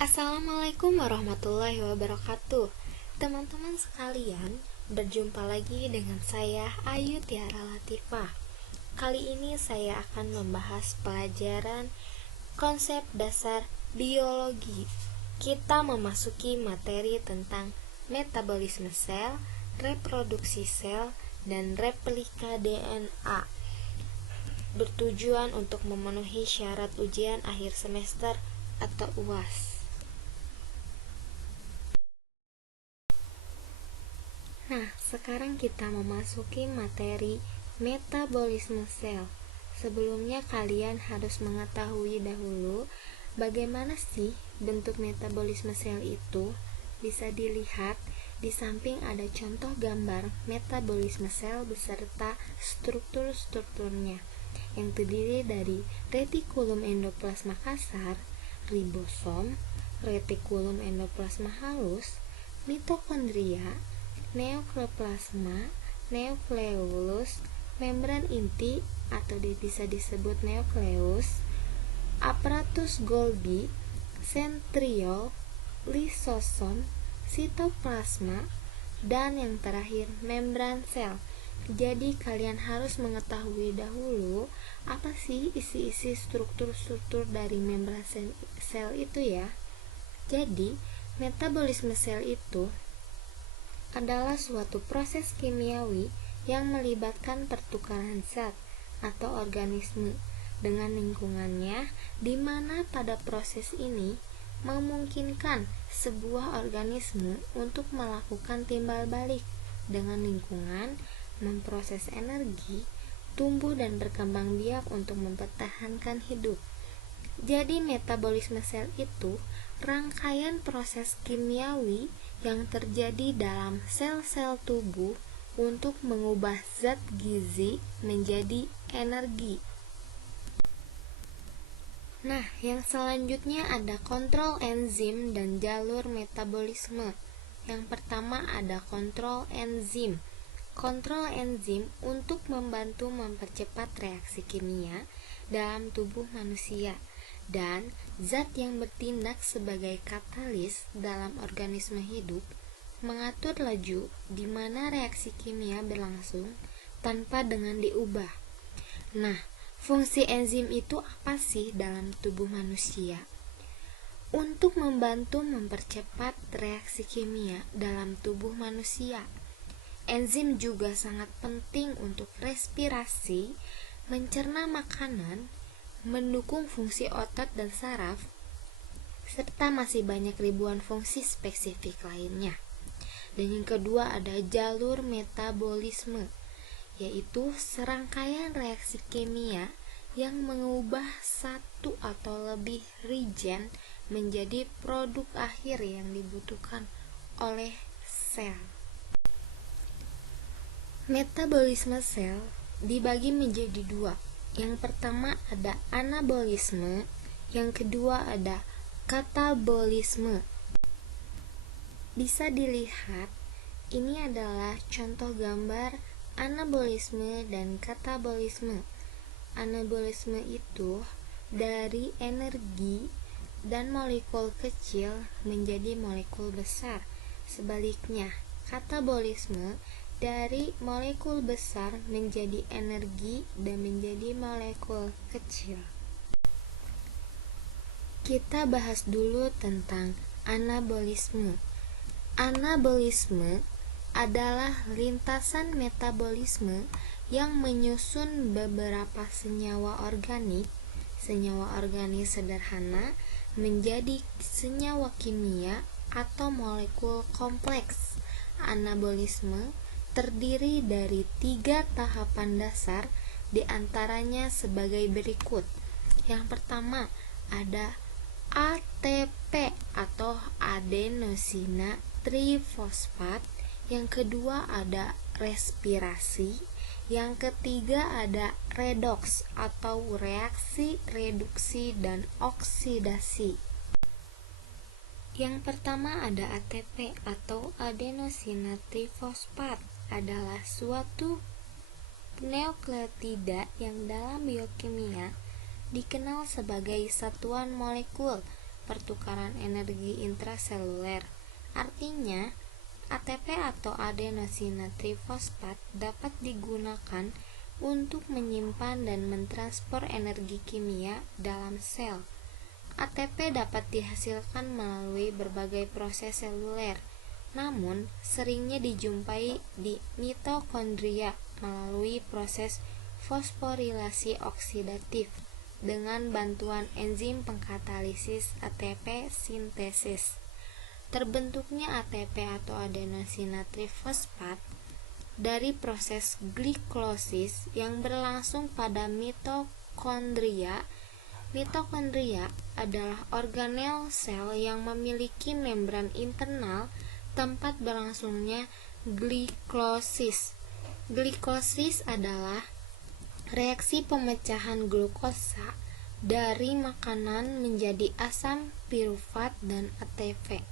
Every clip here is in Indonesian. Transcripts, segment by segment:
Assalamualaikum warahmatullahi wabarakatuh. Teman-teman sekalian, berjumpa lagi dengan saya Ayu Tiara Latifah. Kali ini saya akan membahas pelajaran konsep dasar biologi. Kita memasuki materi tentang metabolisme sel, reproduksi sel, dan replika DNA, bertujuan untuk memenuhi syarat ujian akhir semester atau UAS. Nah, sekarang kita memasuki materi metabolisme sel. Sebelumnya kalian harus mengetahui dahulu bagaimana sih bentuk metabolisme sel itu. Bisa dilihat di samping ada contoh gambar metabolisme sel beserta struktur-strukturnya yang terdiri dari retikulum endoplasma kasar, ribosom, retikulum endoplasma halus, mitokondria, neoplasma, nukleolus, membran inti atau bisa disebut nukleus, aparatus Golgi, sentriol, lisosom, sitoplasma, dan yang terakhir membran sel. Jadi kalian harus mengetahui dahulu apa sih isi-isi struktur-struktur dari membran sel itu ya. Jadi metabolisme sel itu adalah suatu proses kimiawi yang melibatkan pertukaran zat atau organisme dengan lingkungannya, di mana pada proses ini memungkinkan sebuah organisme untuk melakukan timbal balik dengan lingkungan, memproses energi, tumbuh dan berkembang biak untuk mempertahankan hidup. Jadi metabolisme sel itu rangkaian proses kimiawi yang terjadi dalam sel-sel tubuh untuk mengubah zat gizi menjadi energi. Nah, yang selanjutnya ada kontrol enzim dan jalur metabolisme. Yang pertama ada kontrol enzim. Kontrol enzim untuk membantu mempercepat reaksi kimia dalam tubuh manusia dan zat yang bertindak sebagai katalis dalam organisme hidup, mengatur laju di mana reaksi kimia berlangsung tanpa dengan diubah. Nah, fungsi enzim itu apa sih dalam tubuh manusia? Untuk membantu mempercepat reaksi kimia dalam tubuh manusia. Enzim juga sangat penting untuk respirasi, mencerna makanan, mendukung fungsi otot dan saraf, serta masih banyak ribuan fungsi spesifik lainnya. Dan yang kedua ada jalur metabolisme, yaitu serangkaian reaksi kimia yang mengubah satu atau lebih reagen menjadi produk akhir yang dibutuhkan oleh sel. Metabolisme sel dibagi menjadi dua. Yang pertama ada anabolisme, yang kedua ada katabolisme. Bisa dilihat, ini adalah contoh gambar anabolisme dan katabolisme. Anabolisme itu dari energi dan molekul kecil menjadi molekul besar. Sebaliknya, katabolisme dari molekul besar menjadi energi dan menjadi molekul kecil. Kita bahas dulu tentang anabolisme. Anabolisme adalah lintasan metabolisme yang menyusun beberapa senyawa organik sederhana menjadi senyawa kimia atau molekul kompleks. Anabolisme terdiri dari 3 tahapan dasar, diantaranya sebagai berikut. Yang pertama ada ATP atau adenosina trifosfat, yang kedua ada respirasi, yang ketiga ada redoks atau reaksi reduksi dan oksidasi. Yang pertama ada ATP atau adenosina trifosfat, adalah suatu nukleotida yang dalam biokimia dikenal sebagai satuan molekul pertukaran energi intraseluler. Artinya, ATP atau adenosina trifosfat dapat digunakan untuk menyimpan dan mentransfer energi kimia dalam sel. ATP dapat dihasilkan melalui berbagai proses seluler, namun seringnya dijumpai di mitokondria melalui proses fosforilasi oksidatif dengan bantuan enzim pengkatalisis ATP sintesis. Terbentuknya ATP atau adenosina trifosfat dari proses gliklosis yang berlangsung pada mitokondria. Mitokondria adalah organel sel yang memiliki membran internal tempat berlangsungnya gliklosis. Gliklosis adalah reaksi pemecahan glukosa dari makanan menjadi asam pirufat dan ATP.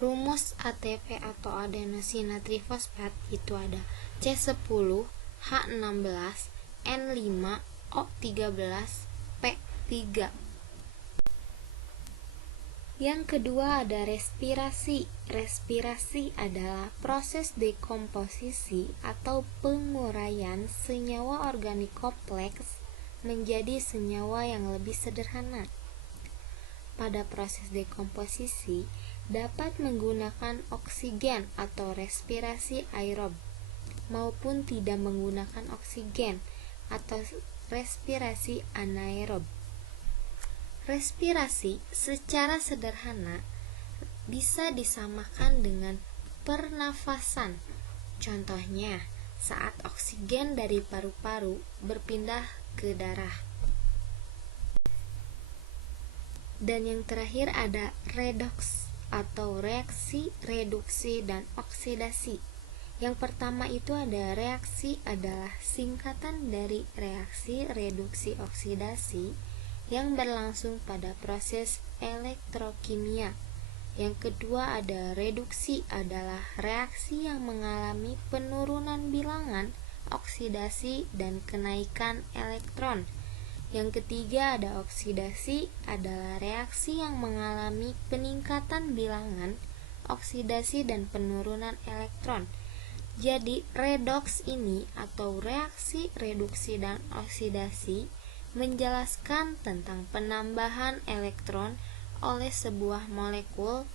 Rumus ATP atau adenosina trifosfat itu ada C10, H16, N5, O13, P3. Yang kedua ada respirasi. Respirasi adalah proses dekomposisi atau penguraian senyawa organik kompleks menjadi senyawa yang lebih sederhana. Pada proses dekomposisi dapat menggunakan oksigen atau respirasi aerob maupun tidak menggunakan oksigen atau respirasi anaerob. Respirasi secara sederhana bisa disamakan dengan pernafasan. Contohnya, saat oksigen dari paru-paru berpindah ke darah. Dan yang terakhir ada redoks atau reaksi reduksi dan oksidasi. Yang pertama itu ada reaksi adalah singkatan dari reaksi reduksi oksidasi yang berlangsung pada proses elektrokimia. Yang kedua ada reduksi adalah reaksi yang mengalami penurunan bilangan oksidasi dan kenaikan elektron. Yang ketiga ada oksidasi adalah reaksi yang mengalami peningkatan bilangan oksidasi dan penurunan elektron. Jadi redoks ini atau reaksi reduksi dan oksidasi menjelaskan tentang penambahan elektron oleh sebuah molekul,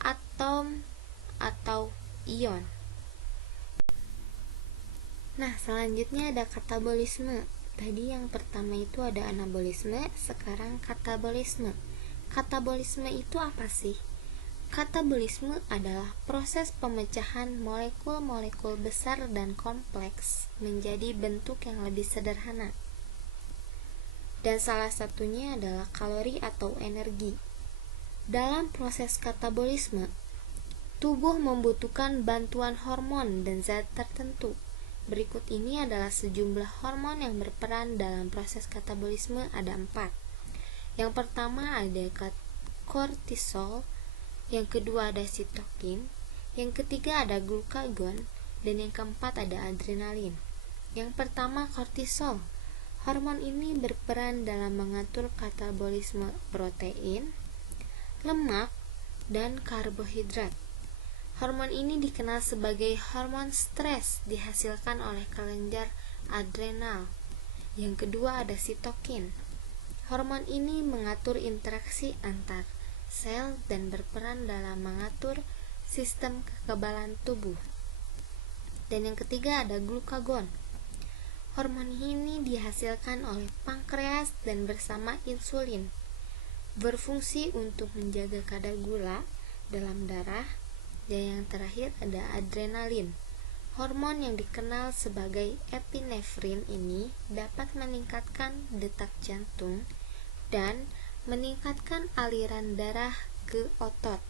atom, atau ion. Nah, selanjutnya ada katabolisme. Tadi yang pertama itu ada anabolisme, sekarang katabolisme. Katabolisme itu apa sih? Katabolisme adalah proses pemecahan molekul-molekul besar dan kompleks menjadi bentuk yang lebih sederhana. Dan salah satunya adalah kalori atau energi. Dalam proses katabolisme, tubuh membutuhkan bantuan hormon dan zat tertentu. Berikut ini adalah sejumlah hormon yang berperan dalam proses katabolisme, ada 4. Yang pertama ada kortisol, yang kedua ada sitokin, yang ketiga ada glukagon, dan yang keempat ada adrenalin. Yang pertama kortisol. Hormon ini berperan dalam mengatur katabolisme protein, lemak, dan karbohidrat. Hormon ini dikenal sebagai hormon stres, dihasilkan oleh kelenjar adrenal. Yang kedua ada sitokin. Hormon ini mengatur interaksi antar sel dan berperan dalam mengatur sistem kekebalan tubuh. Dan yang ketiga ada glukagon. Hormon ini dihasilkan oleh pankreas dan bersama insulin, berfungsi untuk menjaga kadar gula dalam darah. Dan yang terakhir ada adrenalin. Hormon yang dikenal sebagai epinefrin ini dapat meningkatkan detak jantung dan meningkatkan aliran darah ke otot.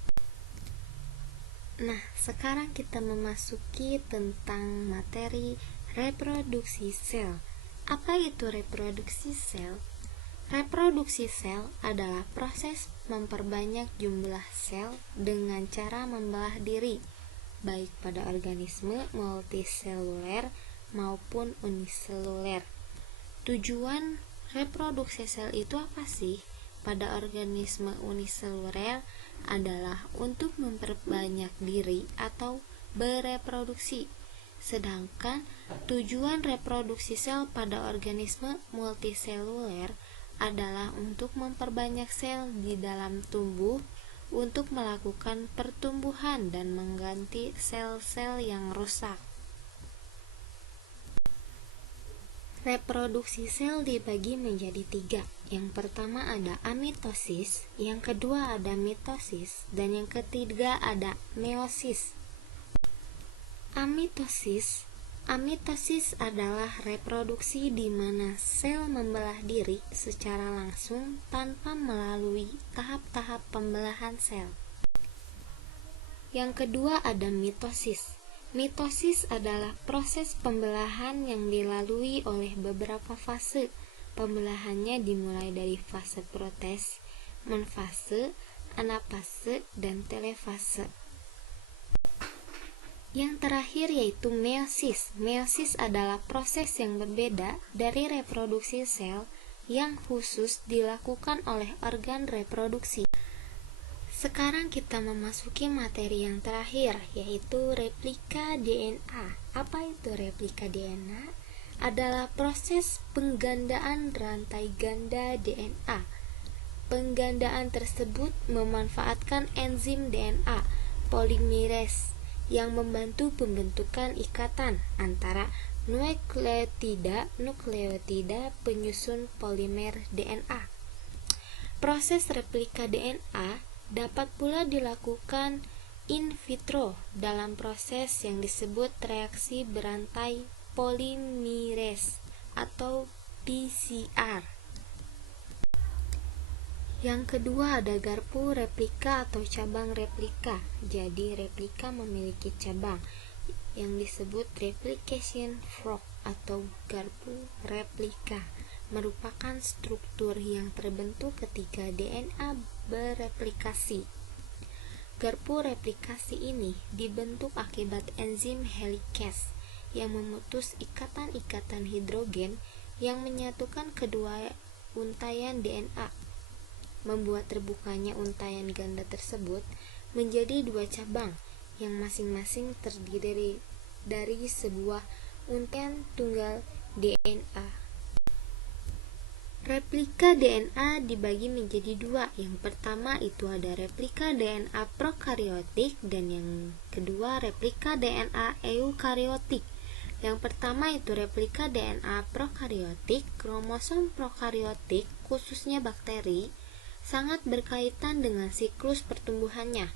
Nah, sekarang kita memasuki tentang materi reproduksi sel. Apa itu reproduksi sel? Reproduksi sel adalah proses memperbanyak jumlah sel dengan cara membelah diri, baik pada organisme multiseluler maupun uniseluler. Tujuan reproduksi sel itu apa sih? pada organisme uniseluler adalah untuk memperbanyak diri atau bereproduksi. Sedangkan tujuan reproduksi sel pada organisme multiseluler adalah untuk memperbanyak sel di dalam tubuh untuk melakukan pertumbuhan dan mengganti sel-sel yang rusak. Reproduksi sel dibagi menjadi 3. Yang pertama ada amitosis, yang kedua ada mitosis, dan yang ketiga ada meiosis. Amitosis adalah reproduksi di mana sel membelah diri secara langsung tanpa melalui tahap-tahap pembelahan sel. Yang kedua ada mitosis. Mitosis adalah proses pembelahan yang dilalui oleh beberapa fase. Pembelahannya dimulai dari fase protes, monofase, anafase, dan telofase. Yang terakhir yaitu meiosis. Meiosis adalah proses yang berbeda dari reproduksi sel yang khusus dilakukan oleh organ reproduksi. Sekarang kita memasuki materi yang terakhir, yaitu replika DNA. Apa itu replika DNA? Adalah proses penggandaan rantai ganda DNA. Penggandaan tersebut memanfaatkan enzim DNA polimerase yang membantu pembentukan ikatan antara nukleotida penyusun polimer DNA. Proses replika DNA dapat pula dilakukan in vitro dalam proses yang disebut reaksi berantai polimerase atau PCR. Yang kedua ada garpu replika atau cabang replika. Jadi replika memiliki cabang yang disebut replication fork atau garpu replika, merupakan struktur yang terbentuk ketika DNA bereplikasi. Garpu replikasi ini dibentuk akibat enzim helikase yang memutus ikatan-ikatan hidrogen yang menyatukan kedua untaian DNA, membuat terbukanya untaian ganda tersebut menjadi 2 cabang yang masing-masing terdiri dari sebuah untaian tunggal DNA. Replika DNA dibagi menjadi 2. Yang pertama itu ada replika DNA prokariotik dan yang kedua replika DNA eukariotik. Yang pertama itu replika DNA prokariotik. Kromosom prokariotik, khususnya bakteri, sangat berkaitan dengan siklus pertumbuhannya.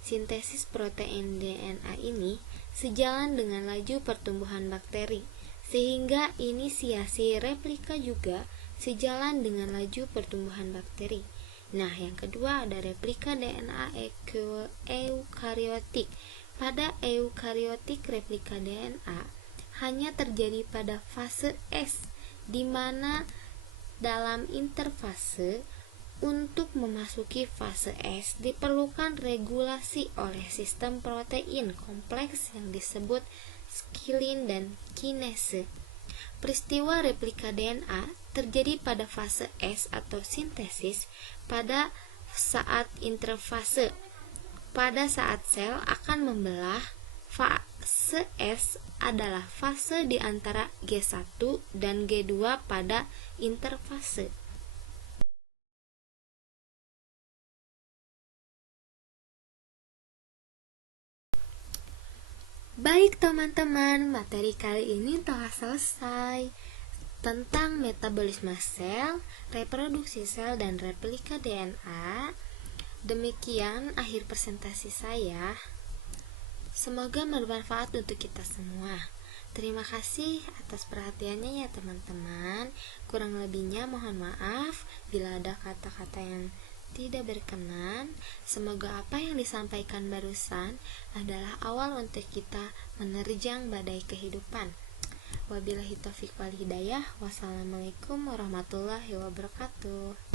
Sintesis protein DNA ini sejalan dengan laju pertumbuhan bakteri, sehingga inisiasi replika juga sejalan dengan laju pertumbuhan bakteri. Nah, yang kedua ada replika DNA eukariotik. Pada eukariotik replika DNA hanya terjadi pada fase S, di mana dalam interfase untuk memasuki fase S diperlukan regulasi oleh sistem protein kompleks yang disebut skilin dan kinase. Peristiwa replika DNA terjadi pada fase S atau sintesis pada saat interfase. Pada saat sel akan membelah, fase S adalah fase di antara G1 dan G2 pada interfase. Baik teman-teman, materi kali ini telah selesai tentang metabolisme sel, reproduksi sel, dan replika DNA. Demikian akhir presentasi saya. Semoga bermanfaat untuk kita semua. Terima kasih atas perhatiannya ya teman-teman. Kurang lebihnya mohon maaf bila ada kata-kata yang tidak berkenan. Semoga apa yang disampaikan barusan adalah awal untuk kita menerjang badai kehidupan. Wabillahi taufiq wal hidayah. Wassalamualaikum warahmatullahi wabarakatuh.